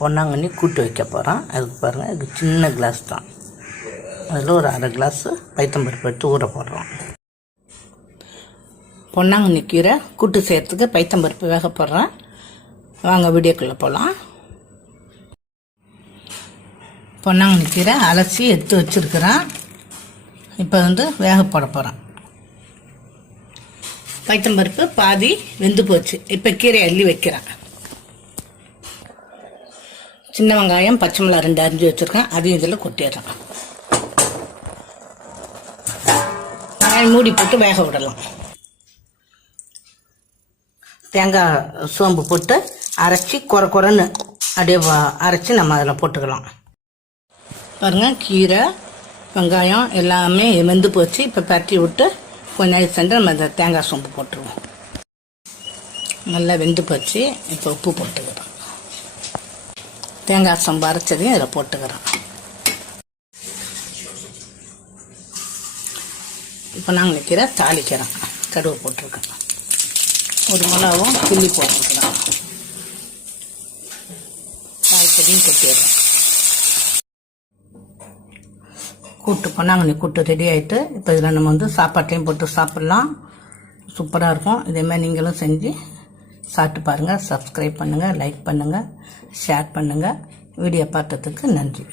பொன்னாங்கண்ணி கூட்டு வைக்க போகிறோம். அதுக்கு பாருங்கள், இது சின்ன கிளாஸ் தான். அதில் ஒரு அரை கிளாஸு பைத்தம்பருப்பு எடுத்து ஊற போடுறோம். பொன்னாங்கண்ணி கீரை கூட்டு செய்கிறதுக்கு பைத்தம்பருப்பு வேக போடுறேன். வாங்க வீடியோக்குள்ளே போகலாம். பொன்னாங்கண்ணி கீரை அலசி எடுத்து வச்சுருக்கிறேன். இப்போ வேக போட போகிறேன். பைத்தம்பருப்பு பாதி வெந்து போச்சு. இப்போ கீரை அள்ளி வைக்கிறேன். சின்ன வெங்காயம் பச்சை மிளகாய் 2 அரிஞ்சு வச்சுருக்கேன். அதையும் இதில் கொட்டிடுறேன். வெங்காயம் மூடி போட்டு வேக விடலாம். தேங்காய் சோம்பு போட்டு அரைச்சி குறைன்னு அப்படியே அரைச்சி நம்ம அதில் போட்டுக்கலாம். பாருங்கள், கீரை வெங்காயம் எல்லாமே வெந்து போச்சு. இப்போ பரட்டி விட்டு கொஞ்ச நேரம் சென்று நம்ம இந்த தேங்காய் சோம்பு போட்டுருவோம். நல்லா வெந்து போச்சு. இப்போ உப்பு போட்டுக்கிறோம். தேங்காய் சோம்பு அரைச்சதையும் இதில் போட்டுக்கிறோம். இப்போ நாங்கள் கீரை தாளிக்கிறோம். கடுகு போட்டிருக்கோம். ஒரு மிளகாவும் கிள்ளி போட்டுருக்கிறோம். காய்கறியும் கொட்டிடுறோம். கூட்டு பொன்னாங்கண்ணி கூட்டு ரெடி ஆகிட்டு இப்போ இதில் நம்ம சாப்பாட்டையும் போட்டு சாப்பிட்லாம். சூப்பராக இருக்கும். இதேமாதிரி நீங்களும் செஞ்சு சாப்பிட்டு பாருங்கள். சப்ஸ்கிரைப் பண்ணுங்கள், லைக் பண்ணுங்கள், ஷேர் பண்ணுங்கள். வீடியோ பார்த்ததுக்கு நன்றி.